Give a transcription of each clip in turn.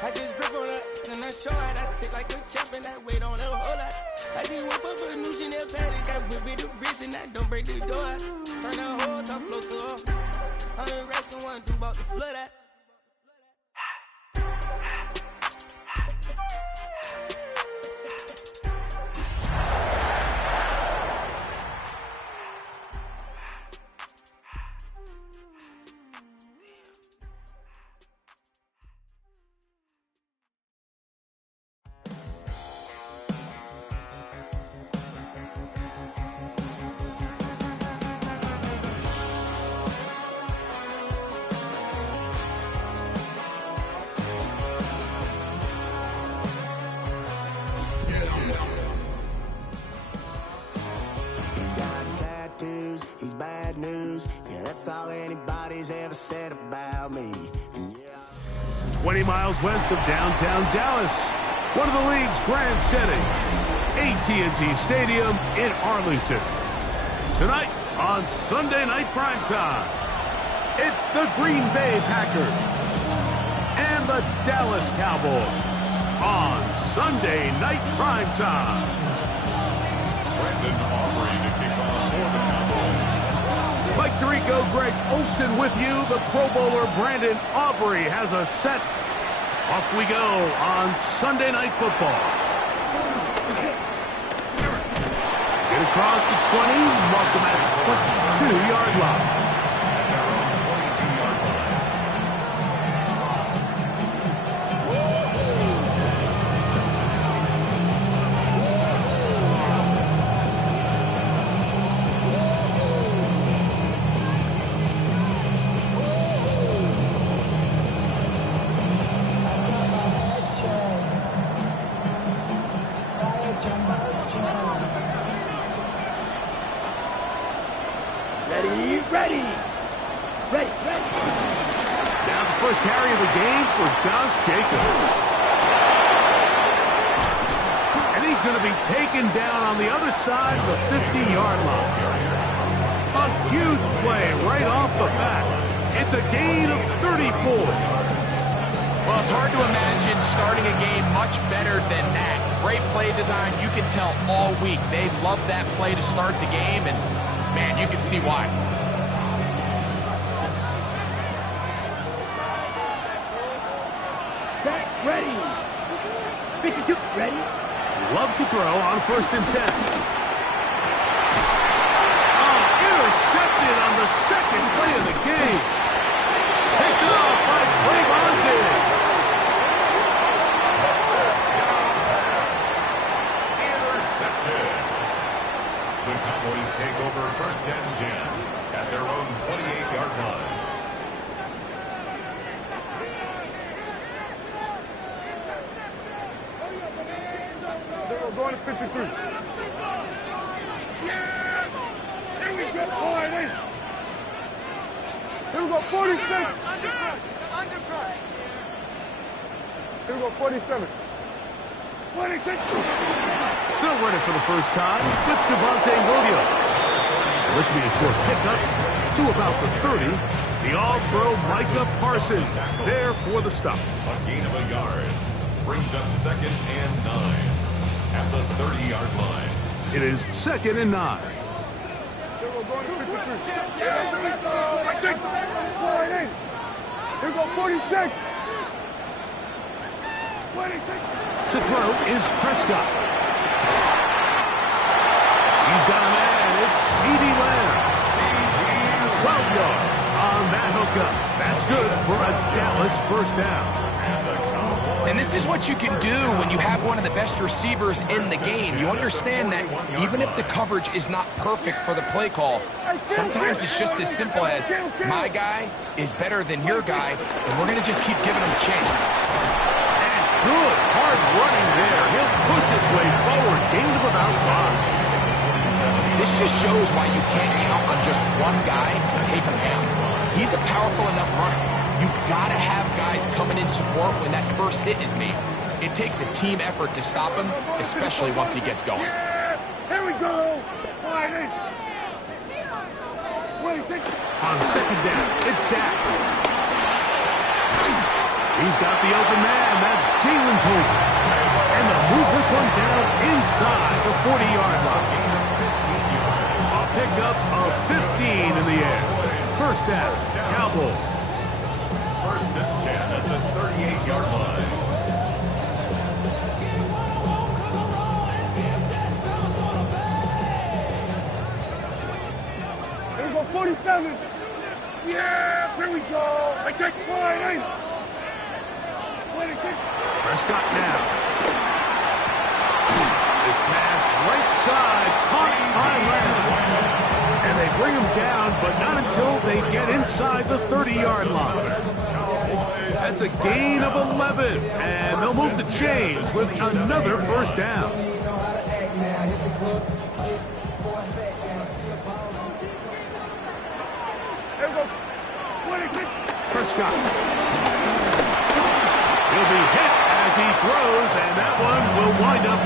I just grip on her, and I show her that sit like a champ and I wait on her whole lot. I just whip up a new Chanel paddock, I whip it the wrist and I don't break the door. Turn that whole top flow to her. 100 racks and 1 2 about to flood that. He's bad news, yeah, that's all anybody's ever said about me. And yeah, 20 miles west of downtown Dallas, one of the league's grand settings, AT&T Stadium in Arlington. Tonight on Sunday Night Primetime, it's the Green Bay Packers and the Dallas Cowboys on Sunday Night Primetime. Brandon Aubrey to kick off for the Cowboys. Mike Tirico, Greg Olsen with you. The Pro Bowler Brandon Aubrey has a set. Off we go on Sunday Night Football. Get across the 20, mark them at the 22-yard line. Now the first carry of the game for Josh Jacobs. And he's going to be taken down on the other side of the 50-yard line. A huge play right off the bat. It's a gain of 34. Well, it's hard to imagine starting a game much better than that. Great play design. You can tell all week they love that play to start the game, and, man, you can see why. Ready. 52, ready. Love to throw on 1st and 10. Oh, intercepted on the second play of the game. Picked off by Trayvon Diggs. Intercepted. The Cowboys take over 1st and 10 at their own 28-yard line. Going to 53. Yes! Here we go, boy. Here we go, 46. Here we go, 47. 26. They'll run it for the first time with Javonte Williams. This will be a short pickup to about the 30. The All-Pro Micah Parsons there for the stop. A gain of a yard brings up 2nd and 9. At the 30-yard line. It is 2nd and 9. Here we go, 46. 26. To throw is Prescott. He's got a man. It's CeeDee Lamb. 12 yards on that hookup. That's good for a Dallas first down. And this is what you can do when you have one of the best receivers in the game. You understand that even if the coverage is not perfect for the play call, sometimes it's just as simple as my guy is better than your guy, and we're going to just keep giving him a chance. And good hard running there. He'll push his way forward. Gain of about 5. This just shows why you can't count on just one guy to take him down. He's a powerful enough runner. You've got to have guys coming in support when that first hit is made. It takes a team effort to stop him, especially once he gets going. Yeah, here we go. 26. On 2nd down, it's Dak. He's got the open man. That's Jalen Tolbert. And they'll move this one down inside the 40-yard line. A pickup of 15 in the air. First down, Cowboys. First and 10 at the 38-yard line. Here we go, 47. Yeah, here we go. I take line, 26. Prescott now. This pass right side, caught by Lamb. And they bring him down, but not until they get inside the 30-yard line. That's a gain of 11, and they'll move the chains with another first down. Here we go, 26. Prescott. He'll be hit as he throws, and that one will wind up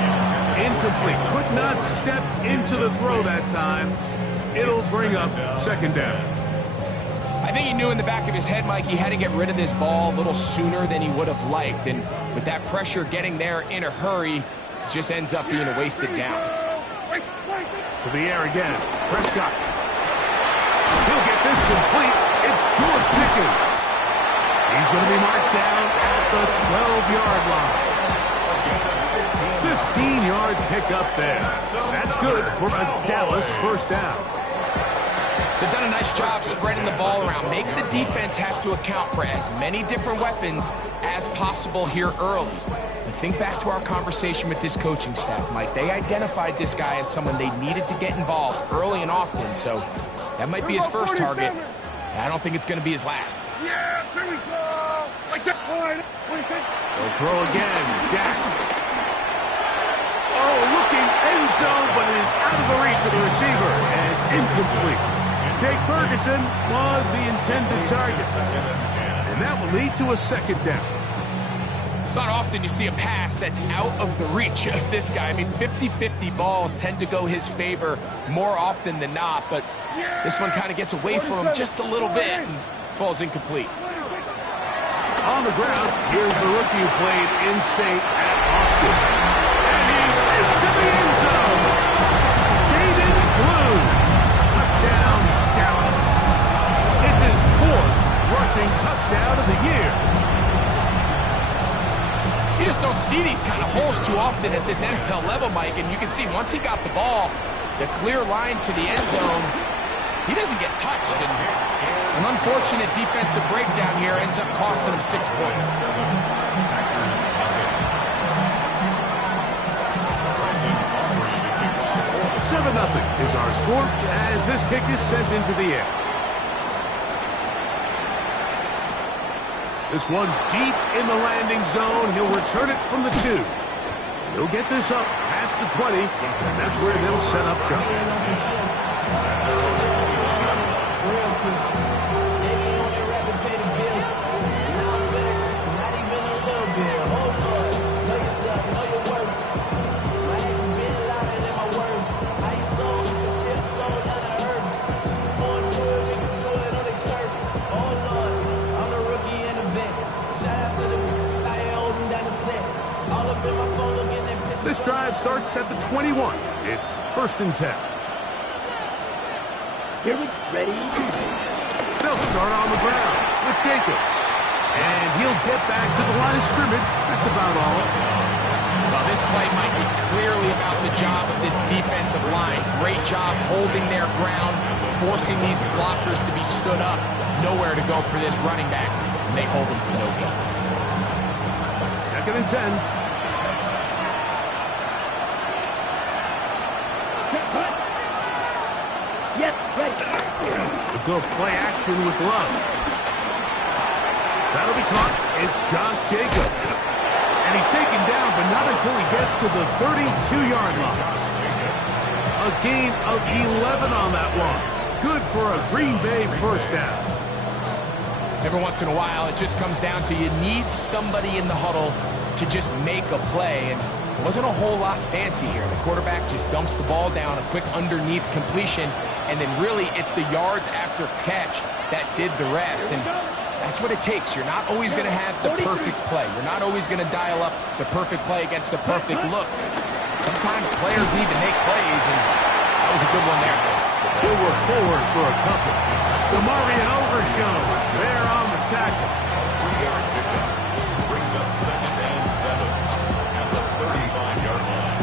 incomplete. Could not step into the throw that time. It'll bring up second down. I think he knew in the back of his head, Mike, he had to get rid of this ball a little sooner than he would have liked. And with that pressure getting there in a hurry, it just ends up being a wasted down. To the air again. Prescott. He'll get this complete. It's George Pickens. He's going to be marked down at the 12-yard line. 15-yard pickup there. That's good for a Dallas first down. They've done a nice job spreading the ball around. Make the defense have to account for as many different weapons as possible here early. And think back to our conversation with this coaching staff, Mike. They identified this guy as someone they needed to get involved early and often, so that might be his first target. I don't think it's going to be his last. Yeah, here we go. Like that. They'll throw again. Dak. Oh, looking end zone, but it is out of the reach of the receiver and incomplete. Jake Ferguson was the intended target, and that will lead to a second down. It's not often you see a pass that's out of the reach of this guy. I mean, 50-50 balls tend to go his favor more often than not, but this one kind of gets away from him just a little bit and falls incomplete. On the ground, here's the rookie who played in-state at Austin. And he's into the end zone. Jaden Blue. Touchdown, Dallas. It's his fourth rushing touchdown of the year. You just don't see these kind of holes too often at this NFL level, Mike, and you can see once he got the ball, the clear line to the end zone, he doesn't get touched. And an unfortunate defensive breakdown here ends up costing him 6 points. 7-0 is our score as this kick is sent into the air. This one deep in the landing zone. He'll return it from the 2. And he'll get this up past the 20, and that's where they'll set up shop. This drive starts at the 21. It's 1st and 10. Here we ready. They'll start on the ground with Jacobs. And he'll get back to the line of scrimmage. That's about all. Well, this play, Mike, was clearly about the job of this defensive line. Great job holding their ground, forcing these blockers to be stood up. Nowhere to go for this running back, and they hold him to no gain. 2nd and 10. Yes, ready. A good play action with Love. That'll be caught. It's Josh Jacobs. And he's taken down, but not until he gets to the 32-yard line. A gain of 11 on that one. Good for a Green Bay first down. Every once in a while, it just comes down to you need somebody in the huddle to just make a play. And it wasn't a whole lot fancy here. The quarterback just dumps the ball down, a quick underneath completion, and then really it's the yards after catch that did the rest. And That's what it takes. You're not always going to have the perfect play. You're not always going to dial up the perfect play against the perfect look. Sometimes players need to make plays, and that was a good one there. He'll work forward for a couple. DeMarvion Overshown there on the tackle. 3-yard pickup. Brings up 2nd and 7 at the 35-yard line.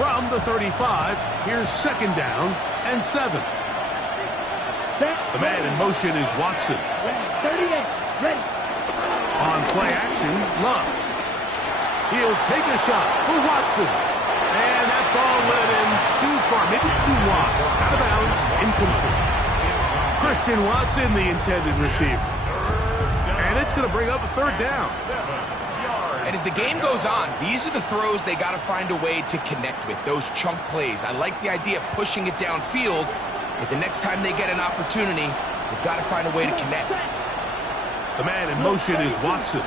From the 35, here's 2nd down and 7. The man in motion is Watson. 38, ready. On play action, Love. He'll take a shot for Watson. And that ball went in too far, maybe too wide. Out of bounds, incomplete. Christian Watson, the intended receiver. And it's going to bring up a 3rd down. And as the game goes on, these are the throws they got to find a way to connect with, those chunk plays. I like the idea of pushing it downfield, but the next time they get an opportunity, they've got to find a way to connect. The man in motion is Watson.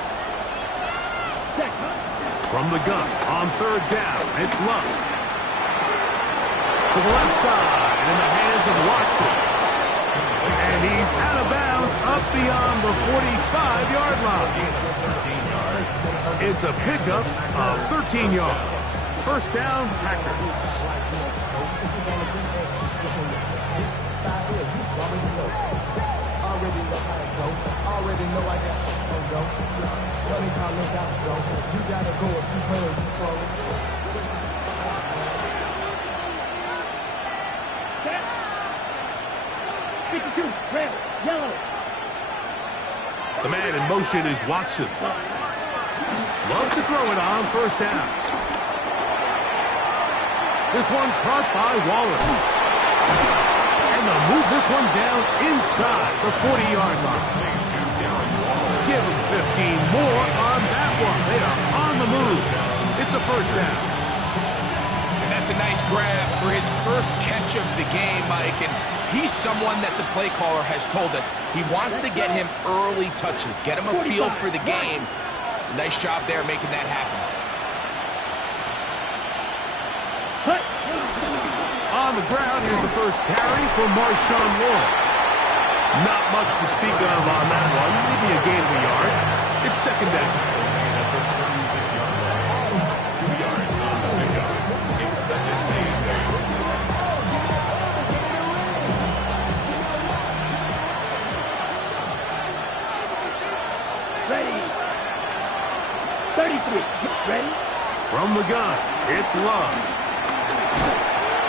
From the gun, on 3rd down, it's Love. To the left side, in the hands of Watson. And he's out of bounds up beyond the 45-yard line. It's a pickup of 13 yards. 1st down, Packers. Already know I got shit on go. Money calling got to go. You gotta go if you play or you slow. Set. 52, red, yellow. The man in motion is Watson. Love to throw it on 1st down. This one caught by Wallace. And they'll move this one down inside the 40-yard line. Give them 15 more on that one. They are on the move. It's a 1st down. And that's a nice grab for his first catch of the game, Mike. And he's someone that the play caller has told us he wants to get him early touches, get him a feel for the game. Nice job there making that happen. On the ground, here's the first carry for Marshawn Lloyd. Not much to speak of on that one. Maybe a gain of a yard. It's 2nd down. At the 36-yard line. 2 yards on the pickup. It's 2nd and 8. Ready. 33, ready. From the gun, it's Love.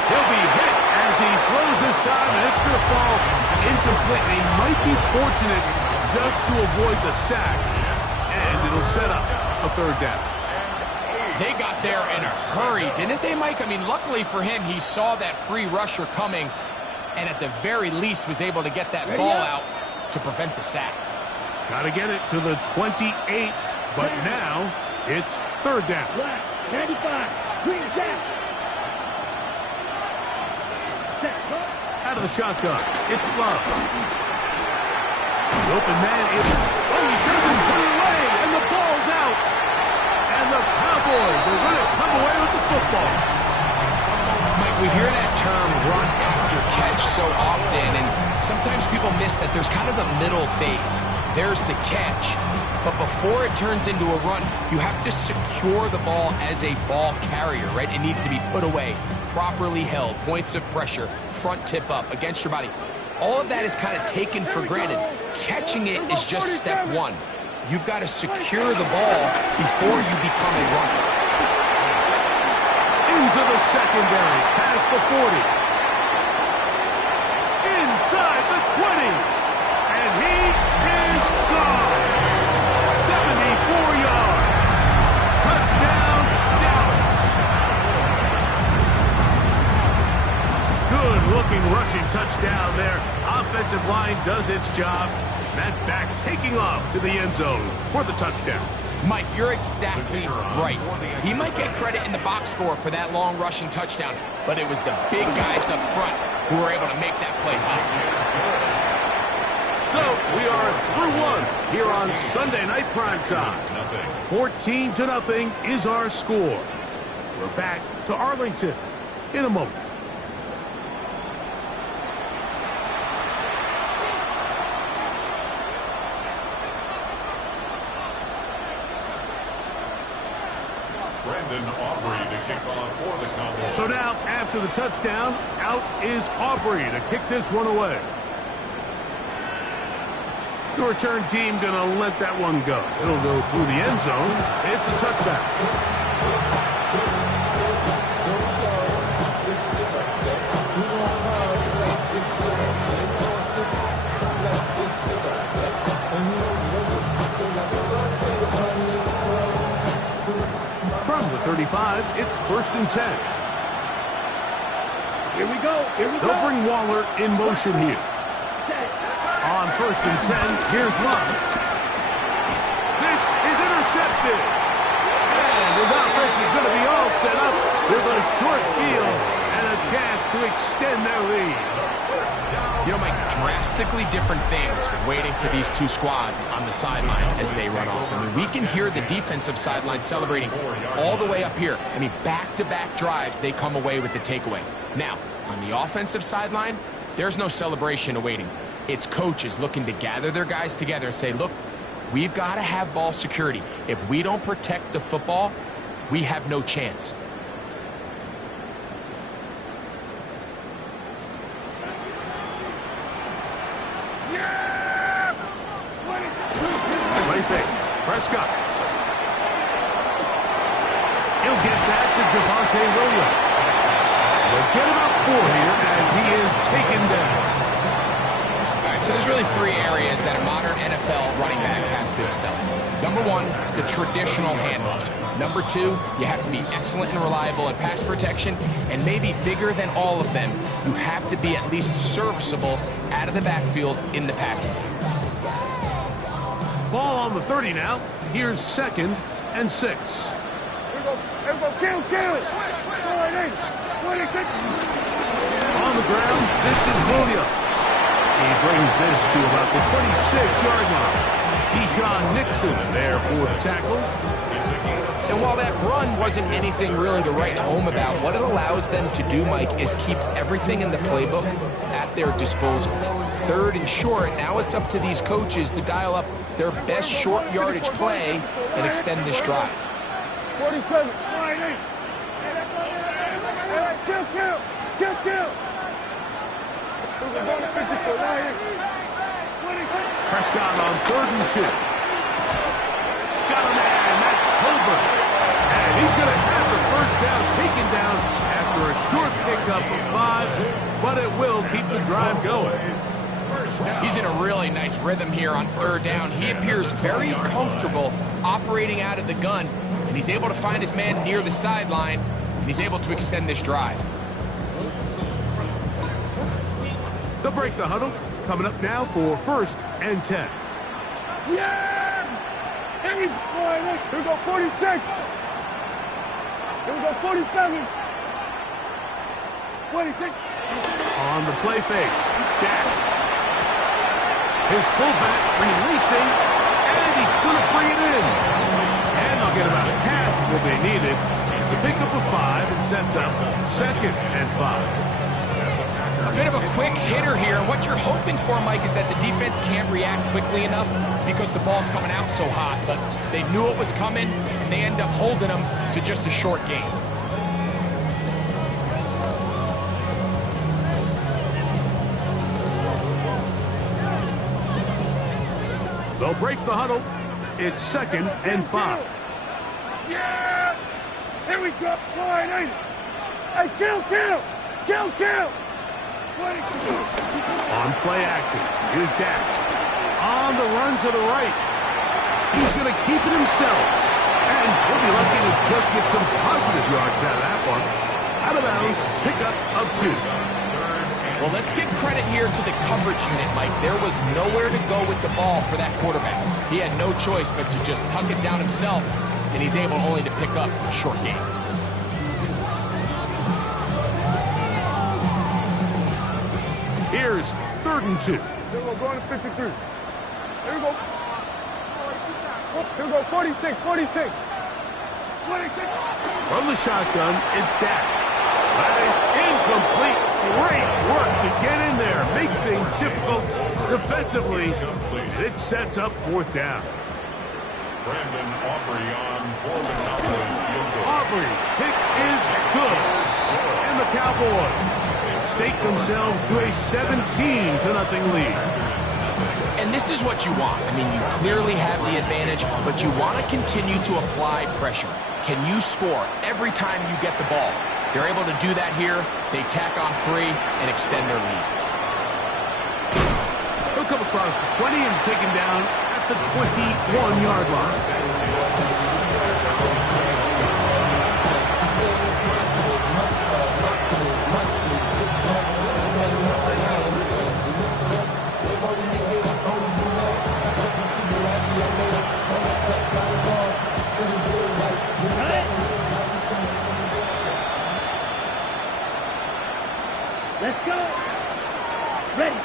He'll be hit as he throws this time, and it's going to fall incomplete. He might be fortunate just to avoid the sack, and it'll set up a 3rd down. They got there in a hurry, didn't they, Mike? I mean, luckily for him, he saw that free rusher coming, and at the very least was able to get that ball out to prevent the sack. Got to get it to the 28, but now it's 3rd down. Black, 95, green jack. Out of the shotgun, it's Love. The open man is... Oh, he doesn't put it away, and the ball's out. And the Cowboys are going to come away with the football. Mike, we hear that term run after catch so often, and sometimes people miss that there's kind of a middle phase. There's the catch, but before it turns into a run, you have to secure the ball as a ball carrier, right? It needs to be put away, properly held, points of pressure, front tip up against your body. All of that is kind of taken for granted. Catching it is just step one. You've got to secure the ball before you become a runner. Into the secondary, past the 40. Inside the 20. And he is gone. 74 yards. Touchdown, Dallas. Good-looking rushing touchdown there. Offensive line does its job. That back taking off to the end zone for the touchdown. Mike, you're exactly right. He might get credit in the box score for that long rushing touchdown, but it was the big guys up front who were able to make that play possible. So we are through one here on Sunday Night Primetime. 14-0 is our score. We're back to Arlington in a moment. So now, after the touchdown, out is Aubrey to kick this one away. The return team going to let that one go. It'll go through the end zone. It's a touchdown. From the 35, it's 1st and 10. Here we go. They'll bring Waller in motion here. On 1st and 10, here's one. This is intercepted. And his offense is going to be all set up with a short field and a chance to extend their lead. You know, Mike, drastically different things waiting for these two squads on the sideline as they run off. I mean, we can hear the defensive sideline celebrating all the way up here. I mean, back-to-back drives, they come away with the takeaway. Now, on the offensive sideline, there's no celebration awaiting. It's coaches looking to gather their guys together and say, look, we've got to have ball security. If we don't protect the football, we have no chance. Prescott. He'll get that to Javonte Williams. We'll get about 4 here as he is taken down. All right, so there's really 3 areas that a modern NFL running back has to excel. Number 1, the traditional handoffs. Number 2, you have to be excellent and reliable at pass protection. And maybe bigger than all of them, you have to be at least serviceable out of the backfield in the passing game. Ball on the 30 now. Here's 2nd and 6. Here we go. Kill it. On the ground, this is Williams. He brings this to about the 26-yard line. Deshaun Nixon there for the tackle. And while that run wasn't anything really to write home about, what it allows them to do, Mike, is keep everything in the playbook at their disposal. 3rd and short, now it's up to these coaches to dial up their best short yardage play and extend this drive. 47. Kill. Prescott on 3rd and 2. Got a man, that's Tolbert. And he's going to have the first down taken down after a short pickup of 5, but it will keep the drive going. He's in a really nice rhythm here on 3rd down. He appears very comfortable operating out of the gun, and he's able to find his man near the sideline, and he's able to extend this drive. They'll break the huddle. Coming up now for 1st and 10. Yeah! Here we go, 46. Here we go, 47. 26. On the play fake, Dak. His fullback releasing, and he's going to bring it in. And they'll get about half of what they needed. It's a pickup of 5 and sets up 2nd and 5. A bit of a quick hitter here. What you're hoping for, Mike, is that the defense can't react quickly enough because the ball's coming out so hot. But they knew it was coming, and they end up holding them to just a short game. They'll break the huddle. It's 2nd and 5. Yeah! Here we go. Hey, kill! On play action, here's Dak. On the run to the right. He's going to keep it himself. And he'll be lucky to just get some positive yards out of that one. Out of bounds, pickup of 2. Well, let's give credit here to the coverage unit, Mike. There was nowhere to go with the ball for that quarterback. He had no choice but to just tuck it down himself, and he's able only to pick up a short gain. Here's 3rd and 2. Here we go, going to 53. Here we go. Here we go, 46. From the shotgun, it's Dak. That is incomplete. Great work to get in there, make things difficult defensively. And it sets up 4th down. Brandon Aubrey on for the Cowboys field goal. Aubrey's kick is good. And the Cowboys stake themselves to a 17-0 lead. And this is what you want. I mean, you clearly have the advantage, but you want to continue to apply pressure. Can you score every time you get the ball? They're able to do that here. They tack on 3 and extend their lead. He'll come across the 20 and taken down at the 21-yard line. Let's go. Ready.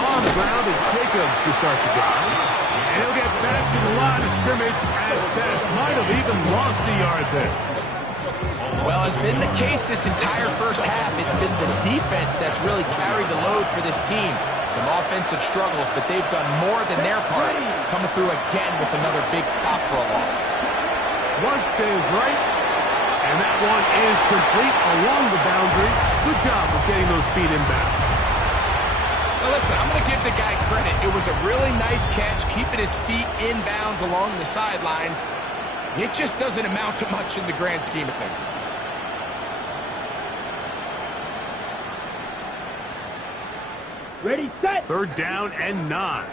On the ground is Jacobs to start the drive. And he'll get back to the line of scrimmage at best. Might have even lost a yard there. Well, it's been the case this entire first half. It's been the defense that's really carried the load for this team. Some offensive struggles, but they've done more than their part, coming through again with another big stop for a loss. Flush to his right. And that one is complete along the boundary. Good job of getting those feet inbound. Now listen, I'm going to give the guy credit. It was a really nice catch, keeping his feet inbounds along the sidelines. It just doesn't amount to much in the grand scheme of things. Ready, set. 3rd down and 9.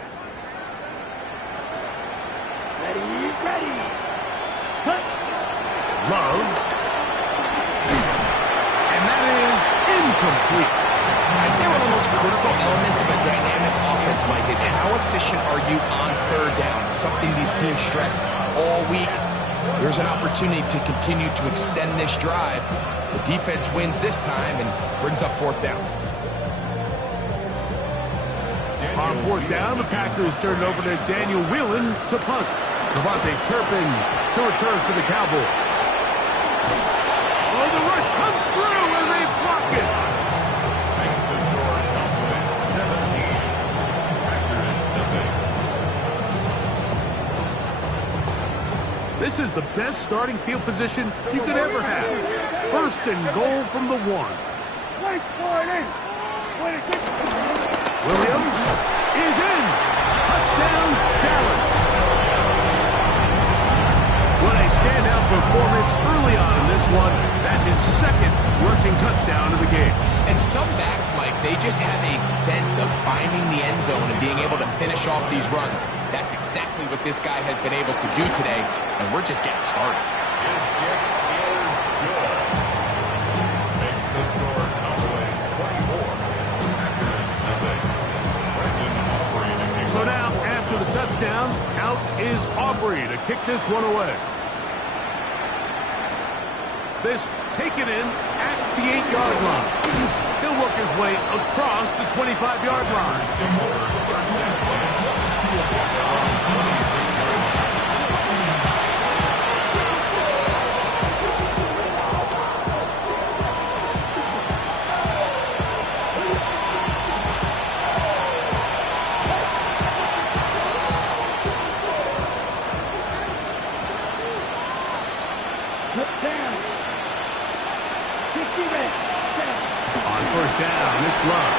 Ready. Cut. Love. And that is incomplete. I'd say one of the most critical elements of a dynamic offense, Mike, is how efficient are you on 3rd down? It's something these teams stress all week. Here's an opportunity to continue to extend this drive. The defense wins this time and brings up 4th down. On 4th down, the Packers turn over to Daniel Whelan to punt. Devontae Turpin to return for the Cowboys. Oh, the rush comes through and they block it. Makes the score Cowboys 17. Packers nothing. This is the best starting field position you could ever have. 1st and goal from the 1. Wait for it in. Williams is in. Touchdown, Dallas. What a standout performance early on in this one. That is 2nd rushing touchdown of the game. And some backs, Mike, they just have a sense of finding the end zone and being able to finish off these runs. That's exactly what this guy has been able to do today, and we're just getting started. His kick is good. Makes the score Cowboys 24. Packers nothing. Brandon Aubrey to kick. So now, after the touchdown, out is Aubrey to kick this one away. This taken in at the 8-yard line. He'll work his way across the 25-yard line. First and 10. On 1st down, it's Love.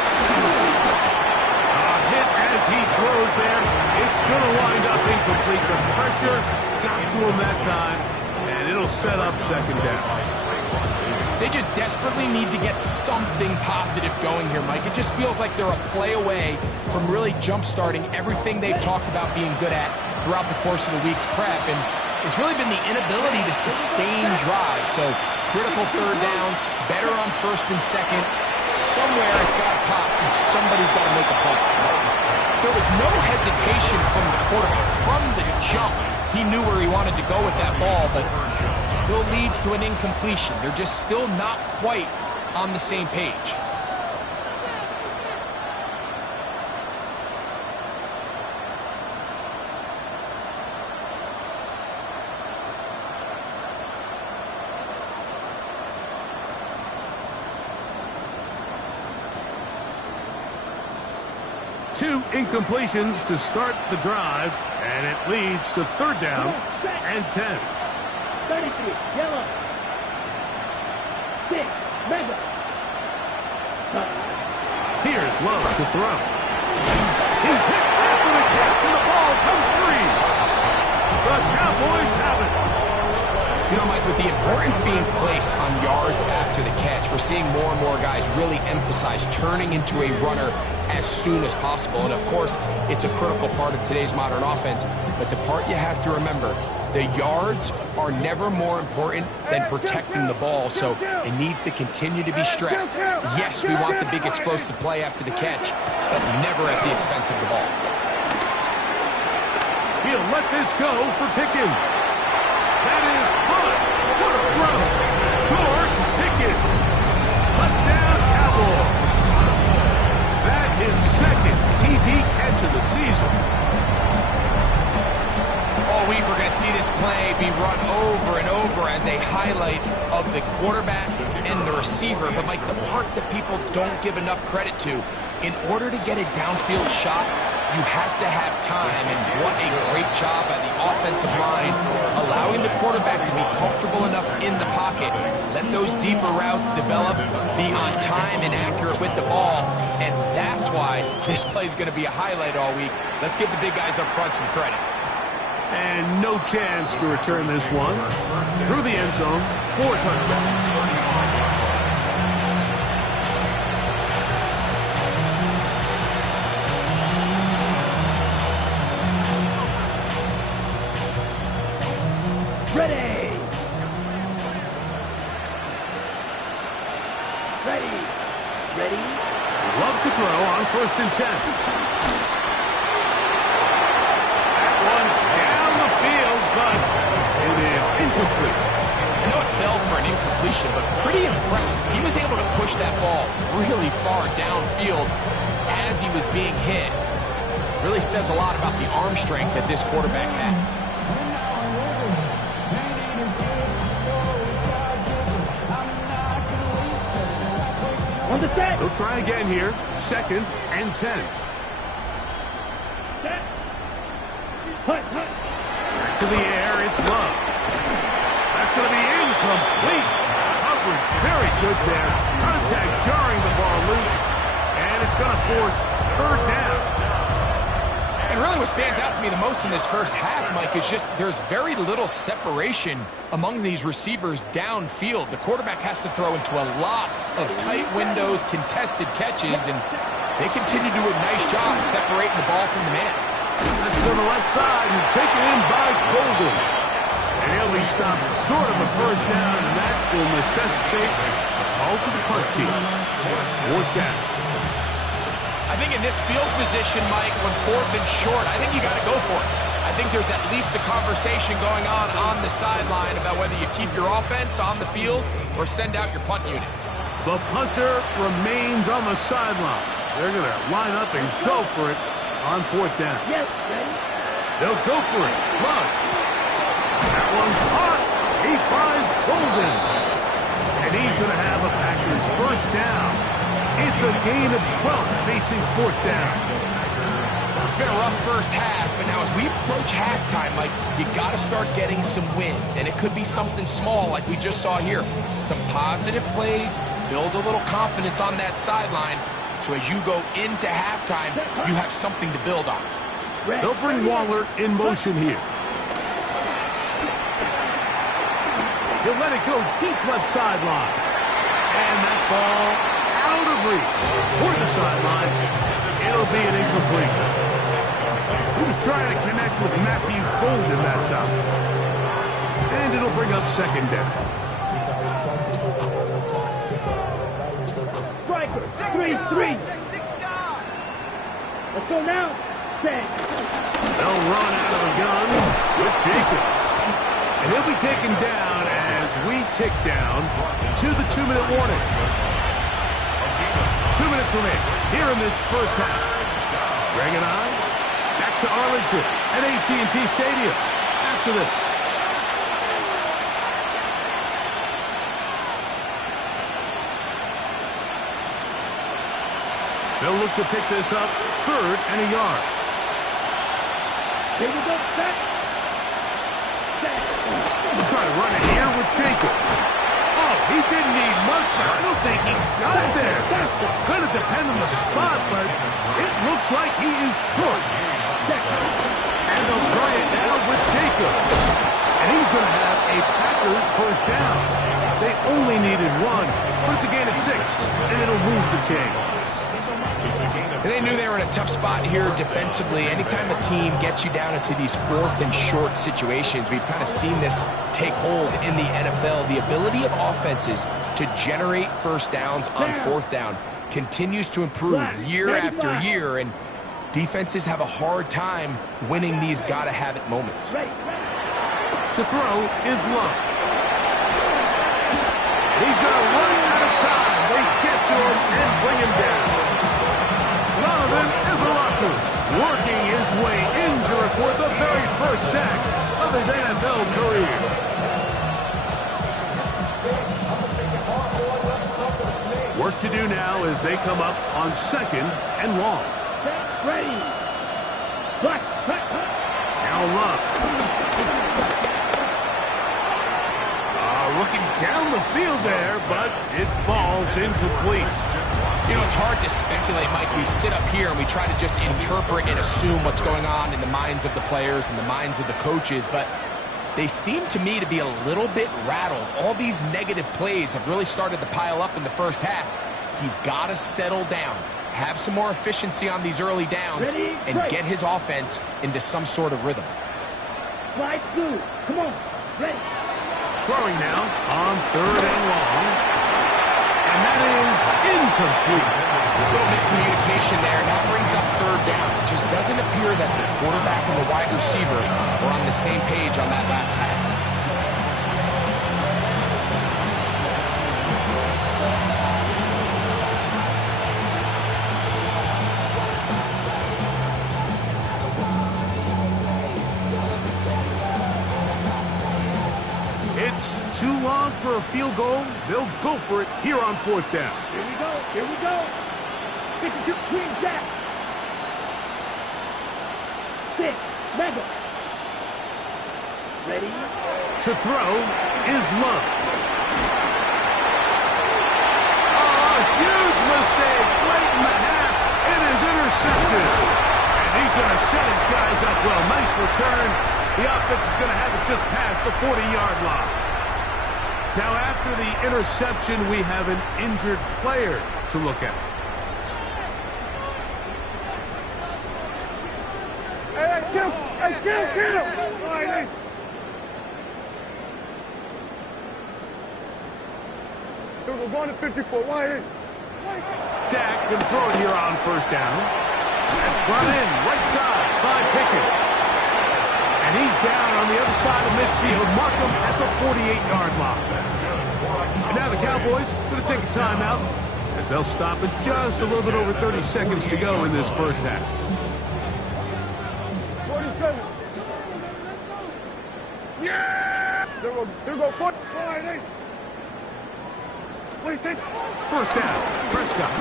A hit as he throws there. It's going to wind up incomplete. The pressure got to him that time, and it'll set up 2nd down. They just desperately need to get something positive going here, Mike. It just feels like they're a play away from really jump-starting everything they've talked about being good at throughout the course of the week's prep. And it's really been the inability to sustain drives. So critical 3rd downs, better on 1st and 2nd. Somewhere it's got to pop, and somebody's got to make a play. There was no hesitation from the quarterback. From the jump, he knew where he wanted to go with that ball, but it still leads to an incompletion. They're just still not quite on the same page. 2 incompletions to start the drive, and it leads to 3rd down and 10. 33, yellow. 6, mega. Here's Love to throw. He's hit after the catch, and the ball comes free. The Cowboys have it. You know, Mike, with the importance being placed on yards after the catch, we're seeing more and more guys really emphasize turning into a runner as soon as possible. And, of course, it's a critical part of today's modern offense. But the part you have to remember, the yards are never more important than protecting the ball, so it needs to continue to be stressed. Yes, we want the big explosive play after the catch, but never at the expense of the ball. He'll let this go for Pickens. That is good. What a throw. George Pickens. Touchdown, Cowboys. That is 2nd TD catch of the season. All week we're going to see this play be run over and over as a highlight of the quarterback and the receiver. But, Mike, the part that people don't give enough credit to, in order to get a downfield shot, you have to have time, and what a great job by the offensive line, allowing the quarterback to be comfortable enough in the pocket, let those deeper routes develop, be on time and accurate with the ball, and that's why this play is going to be a highlight all week. Let's give the big guys up front some credit. And no chance to return this one. Through the end zone for a touchdown. Ready. Ready. Ready. Love to throw on 1st and 10. That one down the field, but it is incomplete. I know it fell for an incompletion, but pretty impressive. He was able to push that ball really far downfield as he was being hit. Really says a lot about the arm strength that this quarterback has. On the set. He'll try again here. 2nd and 10. Set. Hut. Back to the air, it's Love. That's going to be incomplete. Coverage very good there. Contact jarring the ball loose, and it's going to force 3rd down. And really what stands out to me the most in this first half, Mike, is just there's very little separation among these receivers downfield. The quarterback has to throw into a lot of tight windows, contested catches, and they continue to do a nice job separating the ball from the man. That's to the left side and taken in by Golden. And he'll be stopped short of a 1st down, and that will necessitate a call to the punt team. 4th down. I think in this field position, Mike, when 4th and short, I think you got to go for it. I think there's at least a conversation going on the sideline about whether you keep your offense on the field or send out your punt unit. The punter remains on the sideline. They're going to line up and go for it on 4th down. Yes, ready. They'll go for it. Love. That one's caught. He finds Golden. And he's going to have a Packers 1st down. It's a gain of 12 facing 4th down. It's been a rough first half, but now as we approach halftime, Mike, you got to start getting some wins, and it could be something small like we just saw here. Some positive plays, build a little confidence on that sideline, so as you go into halftime, you have something to build on. They'll bring Waller in motion here. He'll let it go deep left sideline. And that ball out of reach for the sideline. It'll be an incompletion. He was trying to connect with Matthew Golden that time. And it'll bring up 2nd down. Striker, 3-3. Let's go now. 10. They'll run out of the gun with Jacobs. And he'll be taken down as we tick down to the 2-minute warning. 2 minutes remaining here in this first half. Greg and I back to Arlington at AT&T Stadium after this. They'll look to pick this up, 3rd and a yard. Here we go, back. Try to run it here with Jacobs. Oh, he didn't need much, but I don't think he got it there. Gonna depend on the spot, but it looks like he is short. And they'll try it now with Jacobs. And he's going to have a Packers first down. They only needed 1, but it's a gain of 6, and it'll move the chain. They knew they were in a tough spot here defensively. Anytime a team gets you down into these 4th and short situations, we've kind of seen this take hold in the NFL. The ability of offenses to generate first downs on 4th down continues to improve year after year, and defenses have a hard time winning these gotta-have-it moments. To throw is Love. He's going to run out of time. They get to him and bring him down. Donovan is a locker, working his way in to record the very first sack of his NFL career. Work to do now as they come up on 2nd and long. Ready. Now Love. Looking down the field there, but it falls incomplete. You know, it's hard to speculate, Mike. We sit up here and we try to just interpret and assume what's going on in the minds of the players and the minds of the coaches, but they seem to me to be a little bit rattled. All these negative plays have really started to pile up in the first half. He's got to settle down, have some more efficiency on these early downs, and get his offense into some sort of rhythm. Right through. Come on. Ready. Throwing now on 3rd and long. And that is incomplete. A little miscommunication there. Now brings up 3rd down. It just doesn't appear that the quarterback and the wide receiver are on the same page on that last pass. Too long for a field goal. They'll go for it here on 4th down. Here we go. Here we go. 52 Queen Jack. 6. Mega. Ready. To throw is Love. Oh, huge mistake late in the half. It is intercepted. And he's going to set his guys up well. Nice return. The offense is going to have it just past the 40-yard line. Now, after the interception, we have an injured player to look at. Hey, kill him! All right, we're going to 54. Why in? Dak can throw it here on 1st down. That's brought in right side by Pickens. And he's down on the other side of midfield. Mark him at the 48-yard line. And now the Cowboys going to take a timeout as they'll stop at just a little bit over 30 seconds to go in this first half. 47. Yeah! There go 48. 26. First down, Prescott.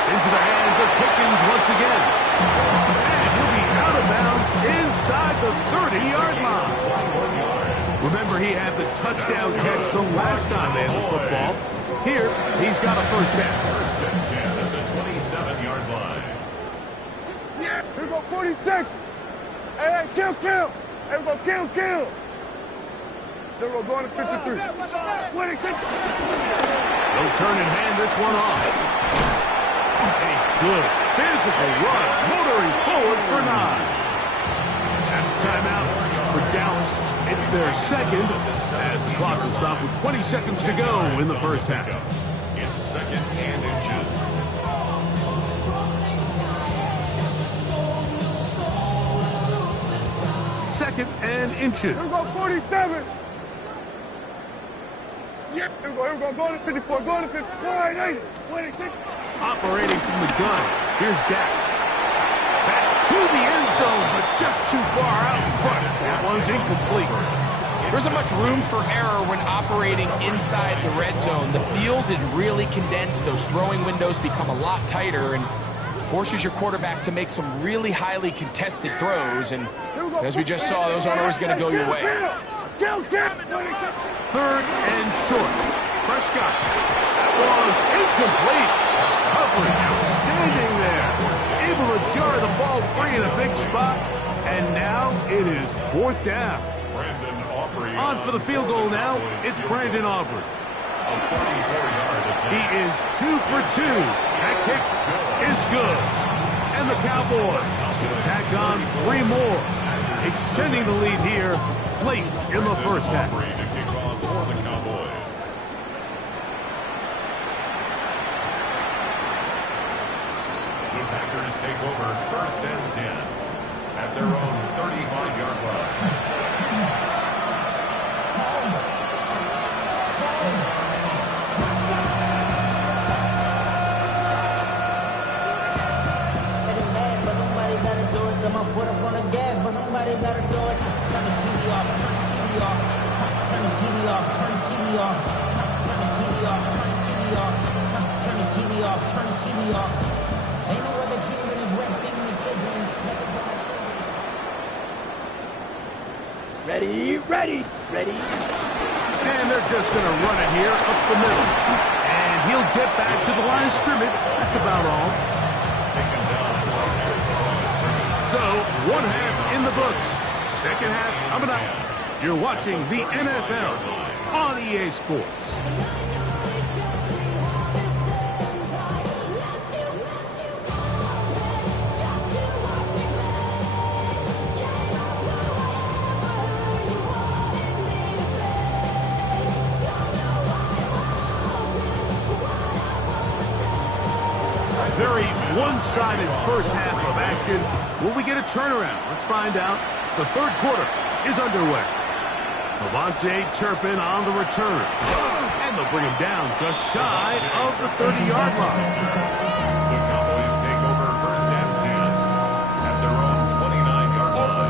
It's into the hands of Pickens once again. And he'll be out of bounds inside the 30-yard line. Remember, he had the touchdown catch the last time they had the football. Here, he's got a first down. 1st and 10 at the 27-yard line. Yeah! Here go 46. Hey, kill! Hey, we go kill! Then we're going to 53. 26. They'll turn and hand this one off. A good physical run, motoring forward for 9. That's a timeout for Dallas. It's their 2nd as the clock will stop with 20 seconds to go in the first half. It's 2nd and inches. 2nd and inches. Here we go 47. Yep, here we go, go to 54, go to 54, 26. Operating from the gun, here's Dak. That's to the end zone, but just too far out in front. That one's incomplete. There isn't much room for error when operating inside the red zone. The field is really condensed. Those throwing windows become a lot tighter and forces your quarterback to make some really highly contested throws. And as we just saw, those aren't always going to go your way. 3rd and short. Prescott. That one incomplete. Covering outstanding there. Able to jar the ball free in a big spot. And now it is 4th down. On for the field goal now, it's Brandon Aubrey. He is 2 for 2. That kick is good. And the Cowboys tack on 3 more, extending the lead here late in the first half. The Packers take over 1st and 10 at their own 35-yard line. My foot up on the gas, but somebody gotta do it. Turn the TV off, turn the TV off. Turn the TV off, turn the TV off. Turn the TV off, turn the TV off. Turn the TV off, turn the TV off. Ain't no other king than his wet thing in his siblings. Ready. And they're just going to run it here up the middle. And he'll get back to the line of scrimmage. That's about all. So, 1 half in the books. 2nd half coming up. You're watching the NFL on EA Sports. Very one-sided first half of action. Will we get a turnaround? Let's find out. The 3rd quarter is underway. Levante Turpin on the return. And they'll bring him down just shy of the 30-yard line. The Cowboys take over 1st and 10 at their own 29-yard line.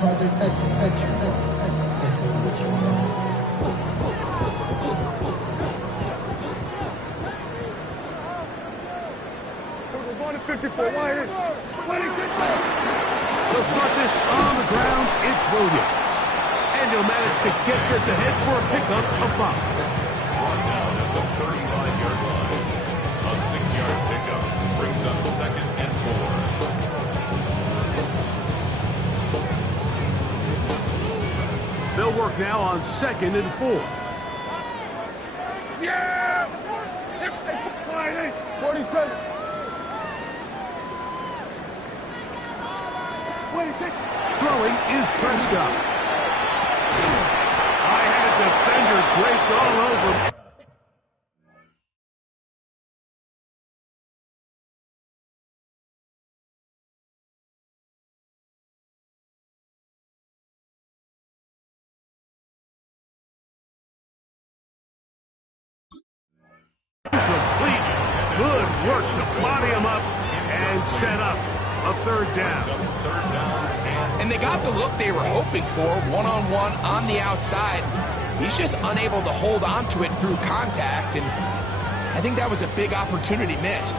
Project S1. This ain't what you want. We're going to 54. Wire. They'll start this on the ground. It's Williams. And he'll manage to get this ahead for a pickup of 5. Brought down at the 35-yard line. A 6-yard pickup brings up 2nd and 4. They'll work now on 2nd and 4. Yeah! 47. Throwing is Prescott. I had a defender draped all over. Complete. Good work to body him up and set up a 3rd down. And they got the look they were hoping for, one-on-one on the outside. He's just unable to hold on to it through contact, and I think that was a big opportunity missed.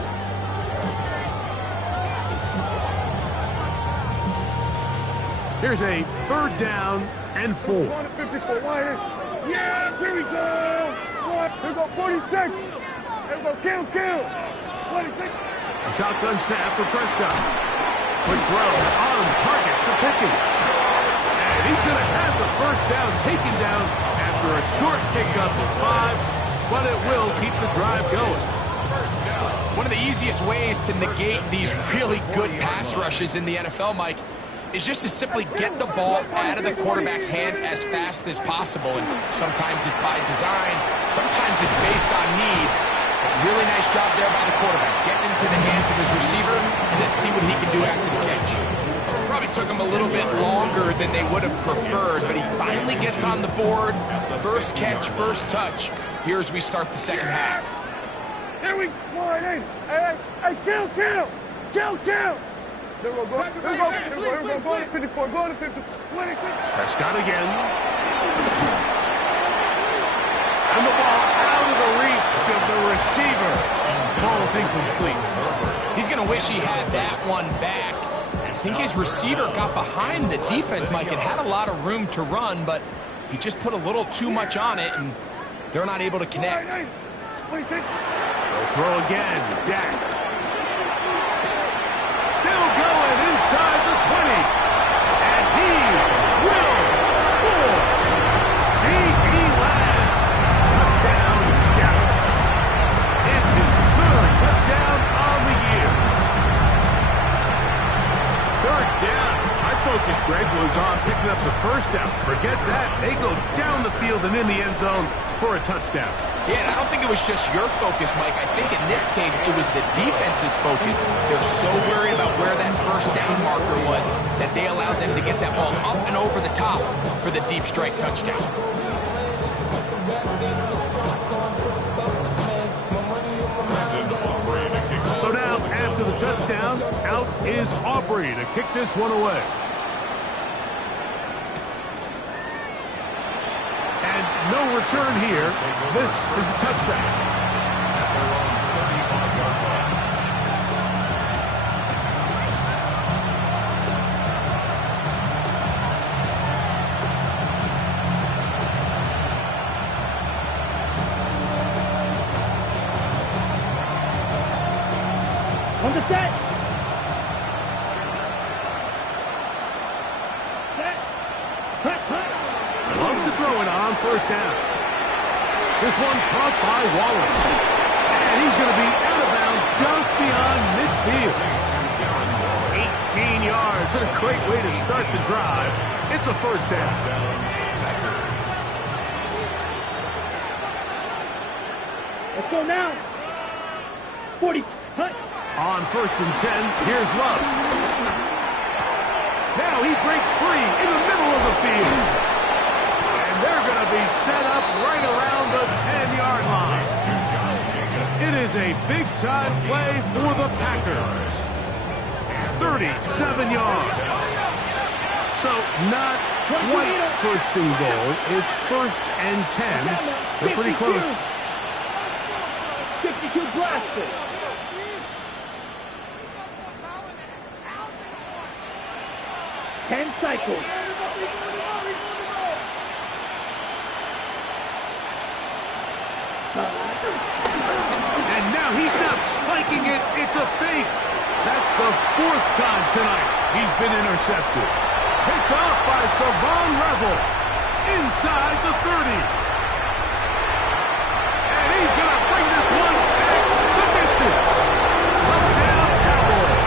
Here's a 3rd down and 4. 154. Wire. Yeah! Here we go! Here we go, 46! Here we go, kill! 26! A shotgun snap for Prescott. Quick throw on target to Pickens. And he's going to have the 1st down taken down after a short pickup of 5, but it will keep the drive going. One of the easiest ways to negate these really good pass rushes in the NFL, Mike, is just to simply get the ball out of the quarterback's hand as fast as possible. And sometimes it's by design, sometimes it's based on need. Really nice job there by the quarterback, getting into the hands of his receiver, and then see what he can do after the catch. Probably took him a little bit longer than they would have preferred, but he finally gets on the board. First catch, first touch. Here as we start the 2nd half. Here we go. Hey, kill! There we go. Go to 54. Go to 50. Prescott again. And the ball out of the reach of the receiver. Ball's incomplete. He's going to wish he had that one back. I think his receiver got behind the defense, Mike. It had a lot of room to run, but he just put a little too much on it, and they're not able to connect. They'll throw again. Dak. Still going inside the 20. And he will score. C.E. Lance. Touchdown, Dallas. It's his third touchdown on the year. Third down. My focus, Greg, was on picking up the first down. Forget that. They go down the field and in the end zone for a touchdown. Yeah, and I don't think it was just your focus, Mike. I think in this case, it was the defense's focus. They're so worried about where that first down marker was that they allowed them to get that ball up and over the top for the deep strike touchdown. So now, after the touchdown, out is Aubrey to kick this one away. No return here. This is a touchback. On the set. Set. Love to throw it on first down. This one caught by Waller. And he's going to be out of bounds just beyond midfield. 18 yards. What a great way to start the drive. It's a first down. Let's go now. 40. Hut. On first and 10, here's Love. Now he breaks free in the middle of the field. They're going to be set up right around the 10-yard line. It is a big-time play for the Packers. 37 yards. So not quite first and goal. It's first and 10. They're pretty close. 52 blasted. Ten cycles. And now he's not spiking it. It's a fake. That's the fourth time tonight he's been intercepted. Picked off by Savon Revel inside the 30. And he's going to bring this one back the distance. Touchdown, Cowboys.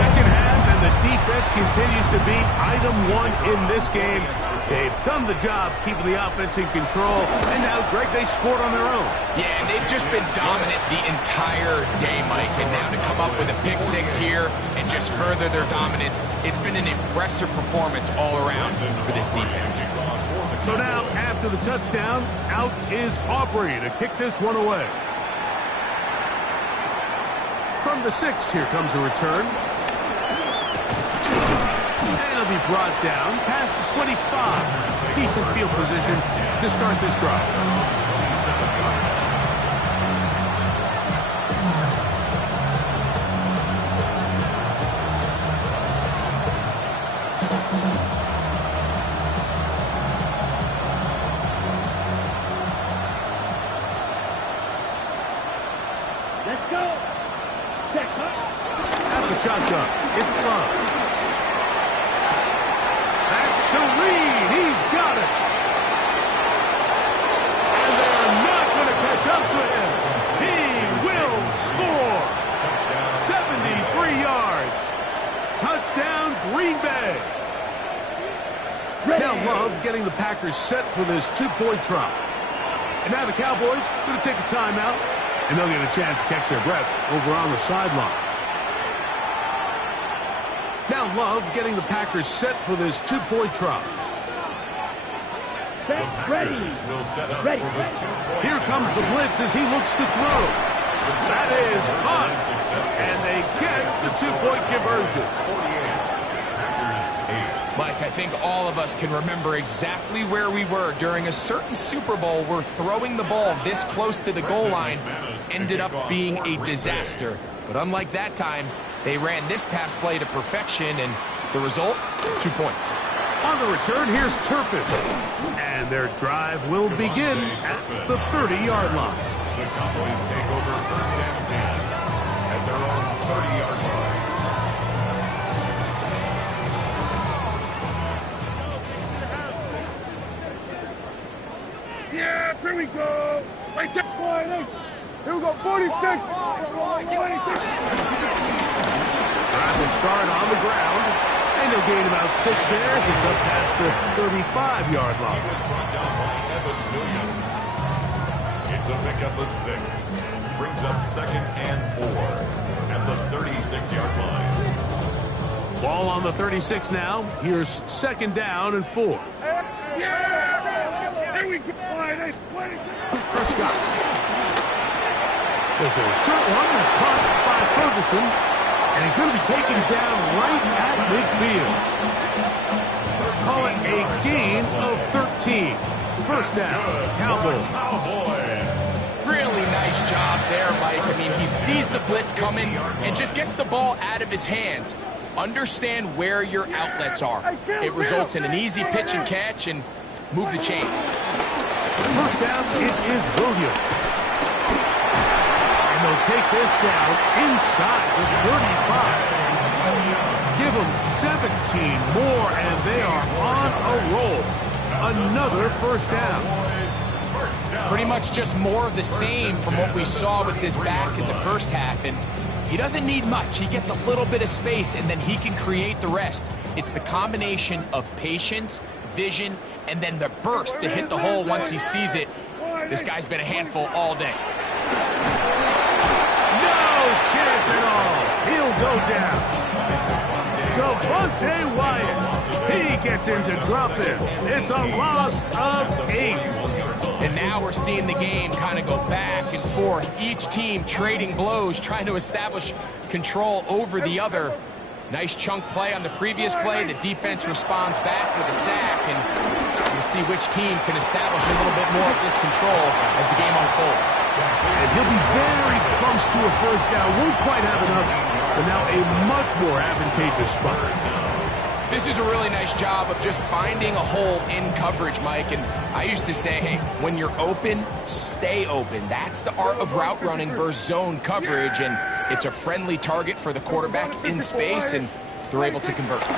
Second half, and the defense continues to be item one in this game. They've done the job keeping the offense in control, and now, Greg, they scored on their own. Yeah, and they've just been dominant the entire day, Mike, and now to come up with a pick six here and just further their dominance, it's been an impressive performance all around for this defense. So now, after the touchdown, out is Aubrey to kick this one away. From the 6, here comes a return. Be brought down past the 25. Decent field position to start this drive. Let's go. Check up. At the shotgun, it's Love. To Reed, he's got it. And they're not going to catch up to him. He will score. 73 yards. Touchdown, Green Bay. Now Love getting the Packers set for this two-point try. And now the Cowboys going to take a timeout, and they'll get a chance to catch their breath over on the sideline. Now Love getting the Packers set for this two-point try. Ready. Here comes the blitz as he looks to throw. That is caught. And they get the two-point conversion. Mike, I think all of us can remember exactly where we were during a certain Super Bowl where throwing the ball this close to the goal line ended up being a disaster. But unlike that time, they ran this pass play to perfection, and the result, 2 points. On the return, here's Turpin. And their drive will begin at the 30-yard line. The Cowboys take over first and 10 at their own 30-yard line. Yeah, here we go. Right there. Here we go, 46. 26. Drive will start on the ground. And they'll gain about 6 there as it's up past the 35-yard line. He was brought down by Evan Williams. It's a pickup of 6. Brings up 2nd and 4 at the 36-yard line. Ball on the 36 now. Here's 2nd down and 4. Yeah! Here we go. Prescott. There's a short one that's caught by Ferguson. And he's going to be taken down right at midfield. Call it a gain of 13. First down, Cowboys. Really nice job there, Mike. I mean, he sees the blitz coming and just gets the ball out of his hands. Understand where your outlets are. It results in an easy pitch and catch and move the chains. First down, it is Williams. And they'll take this down inside the 35. Give them 17 more, and they are on a roll. Another first down. Pretty much just more of the same from what we saw with this back in the first half. And he doesn't need much. He gets a little bit of space, and then he can create the rest. It's the combination of patience, vision, and then the burst to hit the hole once he sees it. This guy's been a handful all day. No chance at all. He'll go down. Devontae Wyatt. He gets into drop-in. It's a loss of 8. And now we're seeing the game kind of go back and forth. Each team trading blows, trying to establish control over the other. Nice chunk play on the previous play. The defense responds back with a sack, and we'll see which team can establish a little bit more of this control as the game unfolds. And he'll be very close to a first down. Won't quite have enough, but now a much more advantageous spot. This is a really nice job of just finding a hole in coverage, Mike. And I used to say, hey, when you're open, stay open. That's the art of route running versus zone coverage. And it's a friendly target for the quarterback in space, and they're able to convert. And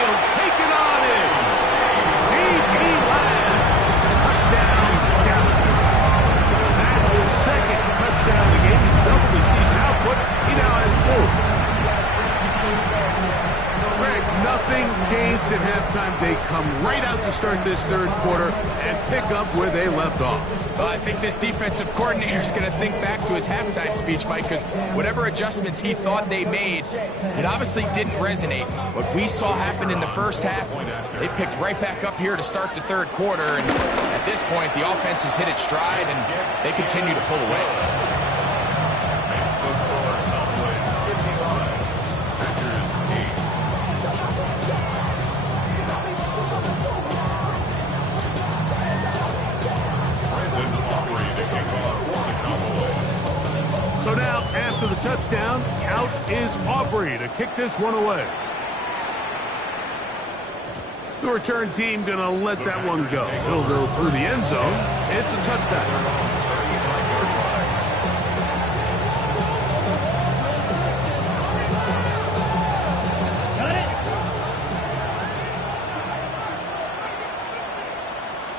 he'll take it on in. C.P. Lamb. Touchdown, Dallas. That's his 2nd touchdown of the game. He's doubled his season output. He now has 4. Greg, nothing changed at halftime. They come right out to start this 3rd quarter and pick up where they left off. Well, I think this defensive coordinator is going to think back to his halftime speech, Mike, because whatever adjustments he thought they made, it obviously didn't resonate. What we saw happen in the first half, they picked right back up here to start the 3rd quarter, and at this point, the offense has hit its stride, and they continue to pull away. Makes the score Cowboys 55, Packers 8. So now, after the touchdown, out is Aubrey to kick this one away. The return team going to let that one go. He'll go through the end zone. It's a touchback.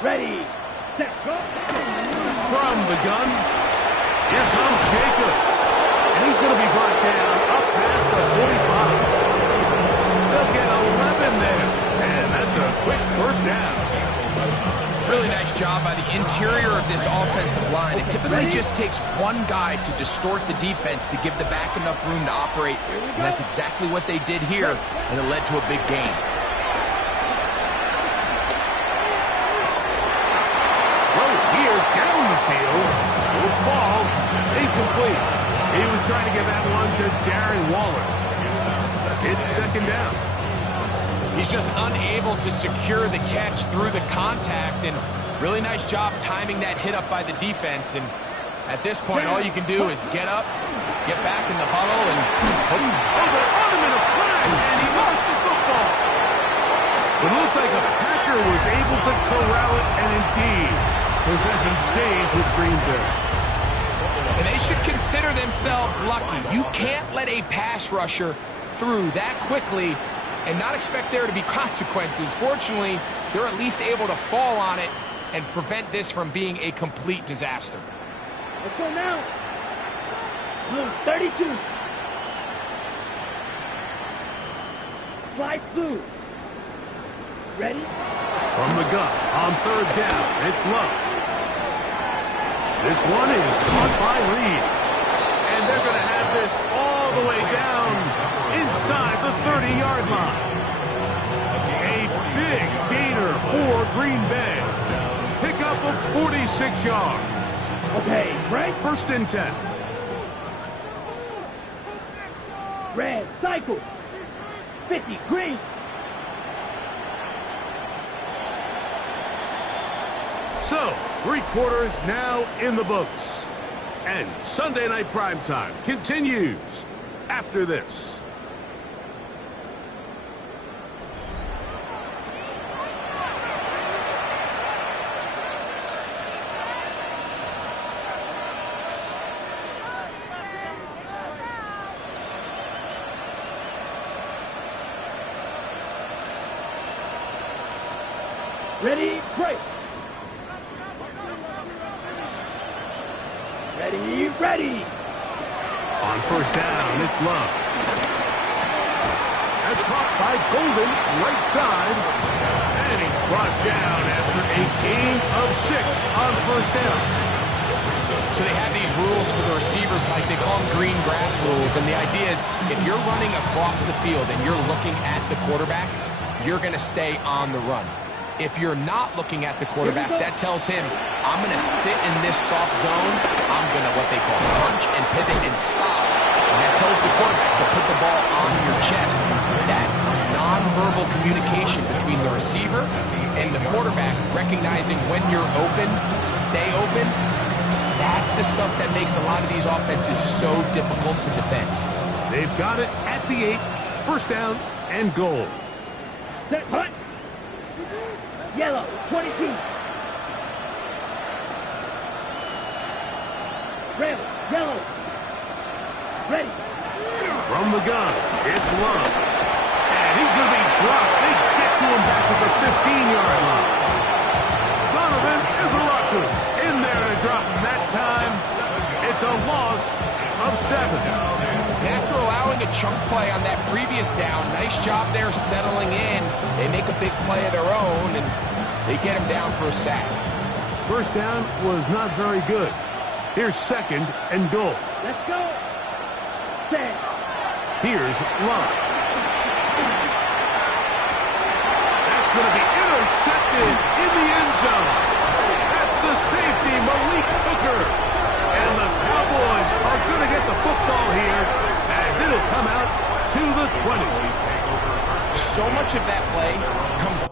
Ready, set, go. From the gun, here comes Jacobs. And he's going to be brought down up past the 45. They'll get 11 there. And that's a quick first down. Really nice job by the interior of this offensive line. It typically just takes one guy to distort the defense to give the back enough room to operate. And that's exactly what they did here, and it led to a big gain. Well, here field. Will fall. Incomplete. He was trying to get that one to Darren Waller. It's second down. He's just unable to secure the catch through the contact, and really nice job timing that hit up by the defense. And at this point, all you can do is get up, get back in the huddle, and Oh, they're on him in a flash, and he lost the football. It looked like a Packer was able to corral it, and indeed, possession stays with Green Bay. And they should consider themselves lucky. You can't let a pass rusher through that quickly and not expect there to be consequences. Fortunately, they're at least able to fall on it and prevent this from being a complete disaster. Let's go now. Blue 32. Slide blue. Ready? From the gun, on third down, it's Love. This one is caught by Reed. And they're going to have this all the way down inside the 30-yard line. A big gainer for Green Bay. Pickup of 46 yards. Okay, right. First and 10. Red, cycle. 50, green. So, 3 quarters now in the books. And Sunday Night Primetime continues after this. Ready, break. Ready, ready. On first down, it's Love. That's caught by Golden, right side. And he's brought down after a gain of 6 on first down. So they have these rules for the receivers, Mike. They call them green grass rules. And the idea is if you're running across the field and you're looking at the quarterback, you're going to stay on the run. If you're not looking at the quarterback, that tells him, I'm going to sit in this soft zone. I'm going to what they call punch and pivot and stop. And that tells the quarterback to put the ball on your chest. That nonverbal communication between the receiver and the quarterback, recognizing when you're open, stay open, that's the stuff that makes a lot of these offenses so difficult to defend. They've got it at the 8, first down and goal. Set, punt. Yellow, 22. Red, yellow. Ready. From the gun, it's Love. And he's going to be dropped. They get to him back at the 15-yard line. Donovan is a rocker. In there to drop him that time. It's a loss of 7. After allowing a chunk play on that previous down, nice job there settling in. They make a big play of their own, and they get him down for a sack. First down was not very good. Here's second and goal. Let's go. Set. Here's Love. That's going to be intercepted in the end zone. That's the safety, Malik Hooker. And the Cowboys are going to get the football here as it'll come out to the 20. So much of that play comes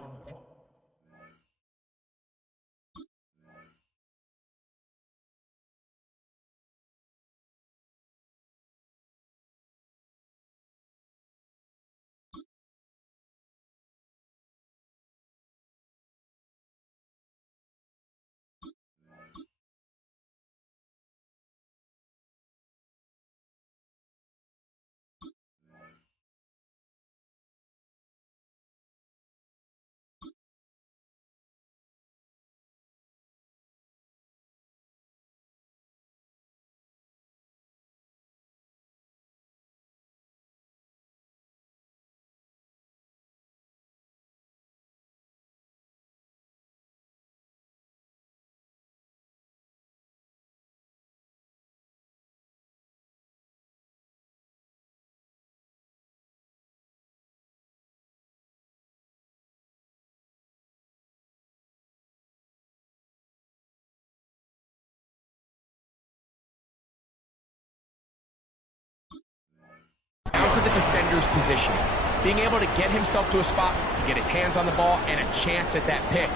defender's positioning. Being able to get himself to a spot, to get his hands on the ball, and a chance at that pick.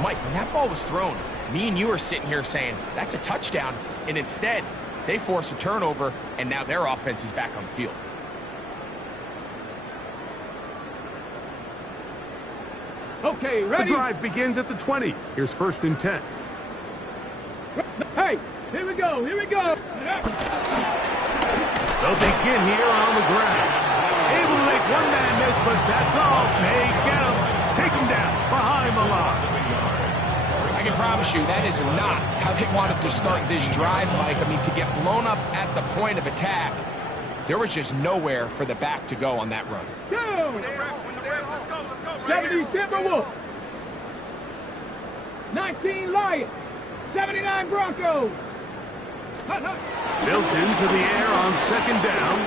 Mike, when that ball was thrown, me and you are sitting here saying, that's a touchdown, and instead, they force a turnover, and now their offense is back on the field. Okay, ready? The drive begins at the 20. Here's 1st and 10. Hey, here we go, here we go. They'll begin here on the ground. Able to make one man miss, but that's all. They get him. Take him down behind the line. I can promise you that is not how they wanted to start this drive, Mike. I mean, to get blown up at the point of attack, there was just nowhere for the back to go on that run. Go! 70 Timberwolves. 19 Lions. 79 Broncos. Built into the air on 2nd down.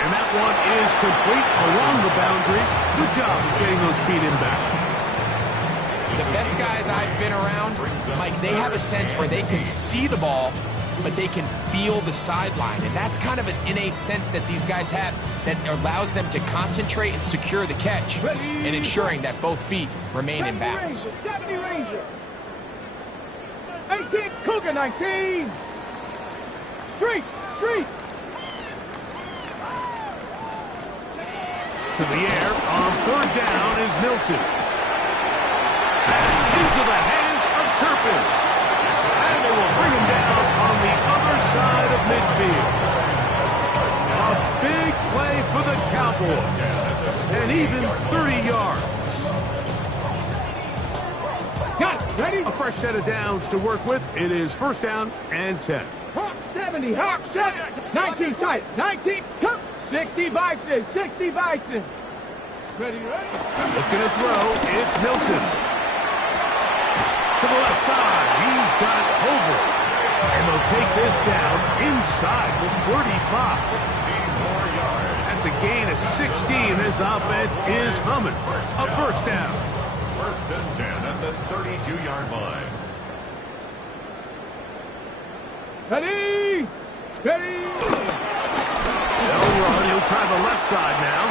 And that one is complete along the boundary. Good job of getting those feet in back. The best guys I've been around, Mike, they have a sense where they can see the ball, but they can feel the sideline. And that's kind of an innate sense that these guys have that allows them to concentrate and secure the catch and ensuring that both feet remain in bounds. 70 Rangers. 18 Cougar 19. Street. To the air on 3rd down is Milton. Into the hands of Turpin. And they will bring him down on the other side of midfield. A big play for the Cowboys. And even 30 yards. Got it. Ready? A fresh set of downs to work with. It is 1st down and 10. Hawk 70. Hawk 70. 19 tight. 19. Come. 60 Bison. 60 Bison. Ready? Looking to throw. It's Milton. To the left side, he's got Tolbert. And they'll take this down inside the 35. 16 more yards. That's a gain of 16. This offense is humming. A 1st down. 1st and 10 at the 32-yard line. Ready? They'll run. He'll try the left side now.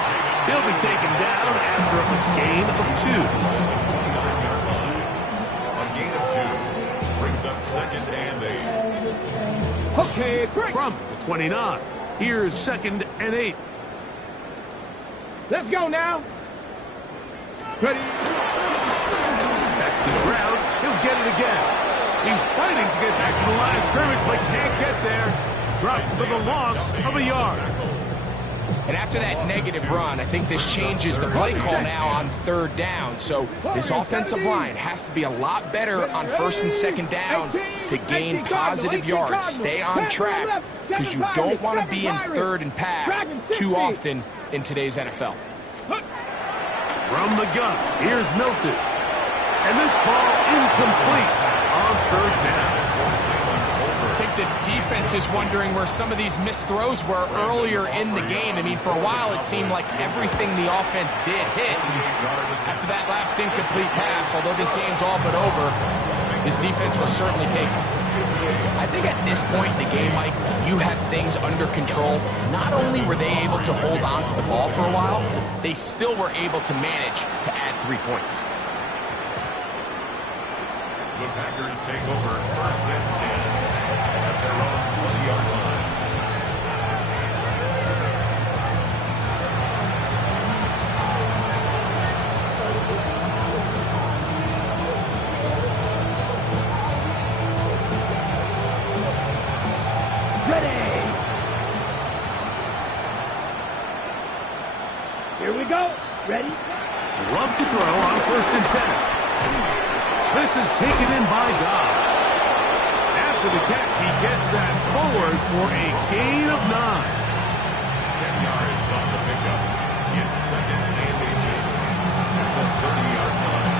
He'll be taken down after a gain of 2. Brings up 2nd and 8. Okay, break. From the 29. Here's 2nd and 8. Let's go now. Ready? Back to the ground. He'll get it again. He's fighting to get back to the line of scrimmage, but can't get there. Drops for the loss of a yard. And after that negative run, I think this changes the play call now on 3rd down. So this offensive line has to be a lot better on 1st and 2nd down to gain positive yards. Stay on track because you don't want to be in 3rd and pass too often in today's NFL. From the gun, here's Milton. And this ball incomplete on 3rd down. I think this defense is wondering where some of these missed throws were earlier in the game. I mean, for a while it seemed like everything the offense did hit. After that last incomplete pass, although this game's all but over, this defense was certainly taken. I think at this point in the game, Mike, you have things under control. Not only were they able to hold on to the ball for a while, they still were able to manage to add 3 points. The Packers take over 1st and 10 at their own 20-yard line. Ready? Here we go. Ready? Love to throw on 1st and 10. This is taken in by God. After the catch, he gets that forward for a gain of 9. 10 yards on the pickup. It's 2nd and 8 at the 30-yard line.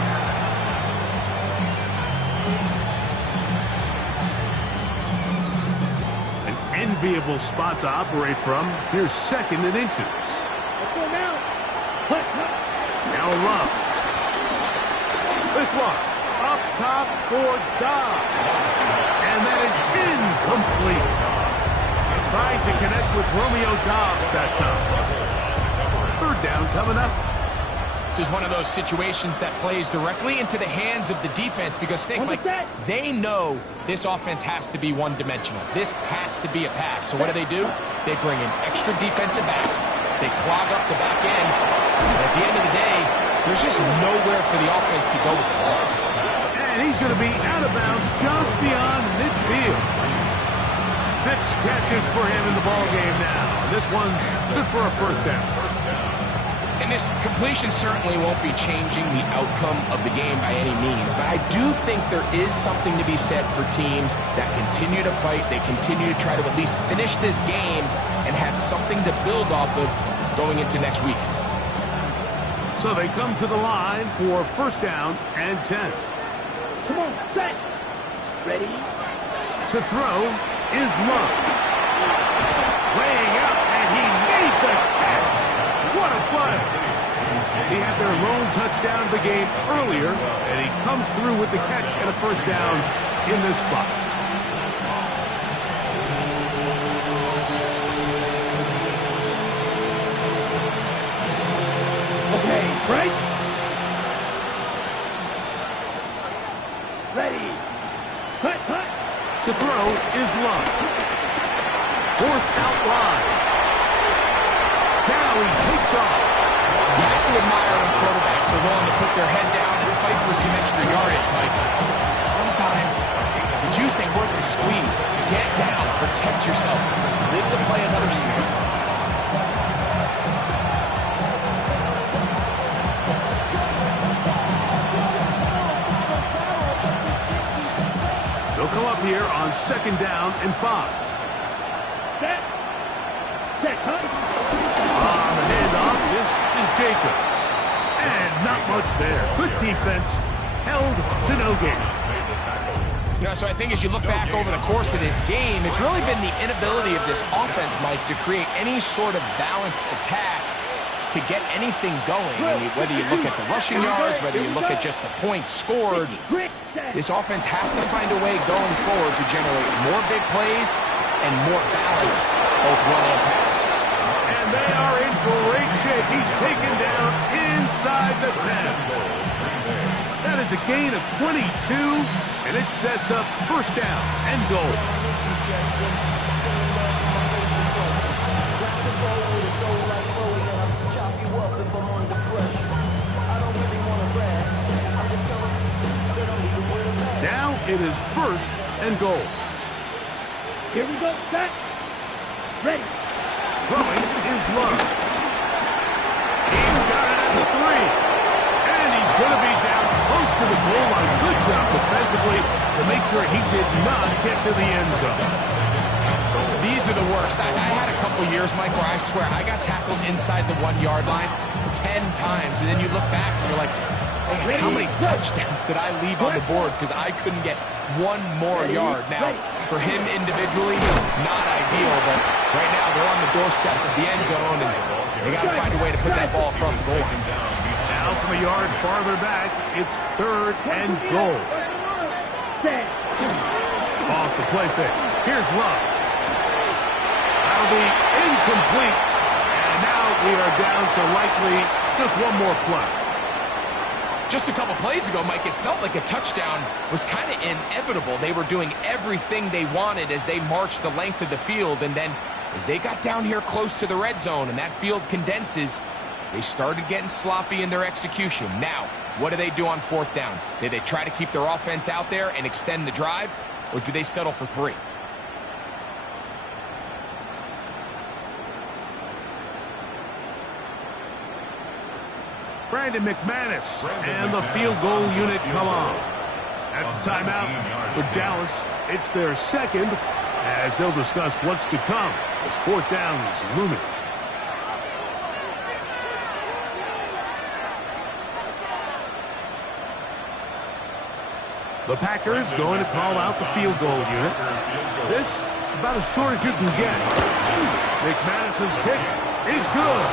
An enviable spot to operate from. Here's 2nd and inches. Let's go now. Now Love. This one up top for Dobbs. And that is incomplete. Trying to connect with Romeo Dobbs that time. Third down coming up. This is one of those situations that plays directly into the hands of the defense because think, Mike, they know this offense has to be one-dimensional. This has to be a pass. So what do? They bring in extra defensive backs. They clog up the back end. And at the end of the day, there's just nowhere for the offense to go with the ball. And he's going to be out of bounds just beyond midfield. 6 catches for him in the ball game now. This one's good for a first down. And this completion certainly won't be changing the outcome of the game by any means, but I do think there is something to be said for teams that continue to fight, they continue to try to at least finish this game and have something to build off of going into next week. So they come to the line for first down and 10. Come on, set. Ready? To throw is Love. Laying out, and he made the catch. What a play. He had their lone touchdown of the game earlier, and he comes through with the catch and a first down in this spot. Okay, break. Ready. Cut. To throw is Love. Forced out wide. Now he takes off. You have to admire when quarterbacks are willing to put their head down and fight for some extra yardage, Mike. Sometimes the juice ain't worth the squeeze. Get down, protect yourself, live to play another snap. They'll come up here on second down and 5. Set. Cut. On the handoff, this is Jacobs. And not much there. Good defense. Held to no gain. You know, so I think as you look back over the course of this game, it's really been the inability of this offense, Mike, to create any sort of balanced attack to get anything going. I mean, whether you look at the rushing yards, whether you look at just the points scored, this offense has to find a way going forward to generate more big plays and more balance, both run and pass. And they are in great shape. He's taken down inside the 10. That is a gain of 22, and it sets up first down and goal. Now it is first and goal. Here we go, set. Ready. Throwing is Love. He's got it at the 3. And he's going to be down close to the goal line. Good job defensively to make sure he did not get to the end zone. These are the worst. I had a couple years, Mike, where I swear I got tackled inside the 1-yard line 10 times. And then you look back and you're like, man, how many touchdowns did I leave on the board because I couldn't get one more yard? Now, for him individually, not ideal, but right now they're on the doorstep of the end zone, and they got to find a way to put that ball across the goal line. Now from a yard farther back, it's third and goal. Off the play fake. Here's Love. That'll be incomplete. And now we are down to likely just one more play. Just a couple plays ago, Mike, it felt like a touchdown was kind of inevitable. They were doing everything they wanted as they marched the length of the field, and then as they got down here close to the red zone and that field condenses, they started getting sloppy in their execution. Now, what do they do on fourth down? Do they try to keep their offense out there and extend the drive, or do they settle for 3? Brandon McManus and the field goal unit come on. That's a timeout for Dallas. It's their second, as they'll discuss what's to come as fourth down is looming. The Packers going to call out the field goal unit. This about as short as you can get. McManus's kick is good.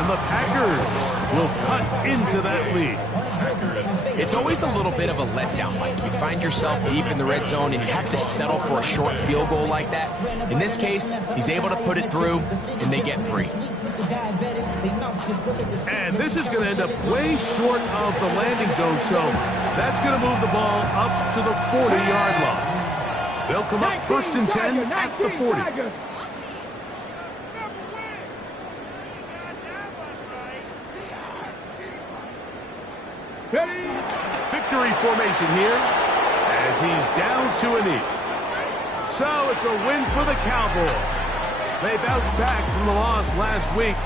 And the Packers will cut into that lead. It's always a little bit of a letdown, Mike. You find yourself deep in the red zone and you have to settle for a short field goal like that. In this case, he's able to put it through, and they get 3. And this is going to end up way short of the landing zone, so that's going to move the ball up to the 40-yard line. They'll come up 1st and 10 at the 40. Victory formation here as he's down to a knee. So it's a win for the Cowboys. They bounced back from the loss last week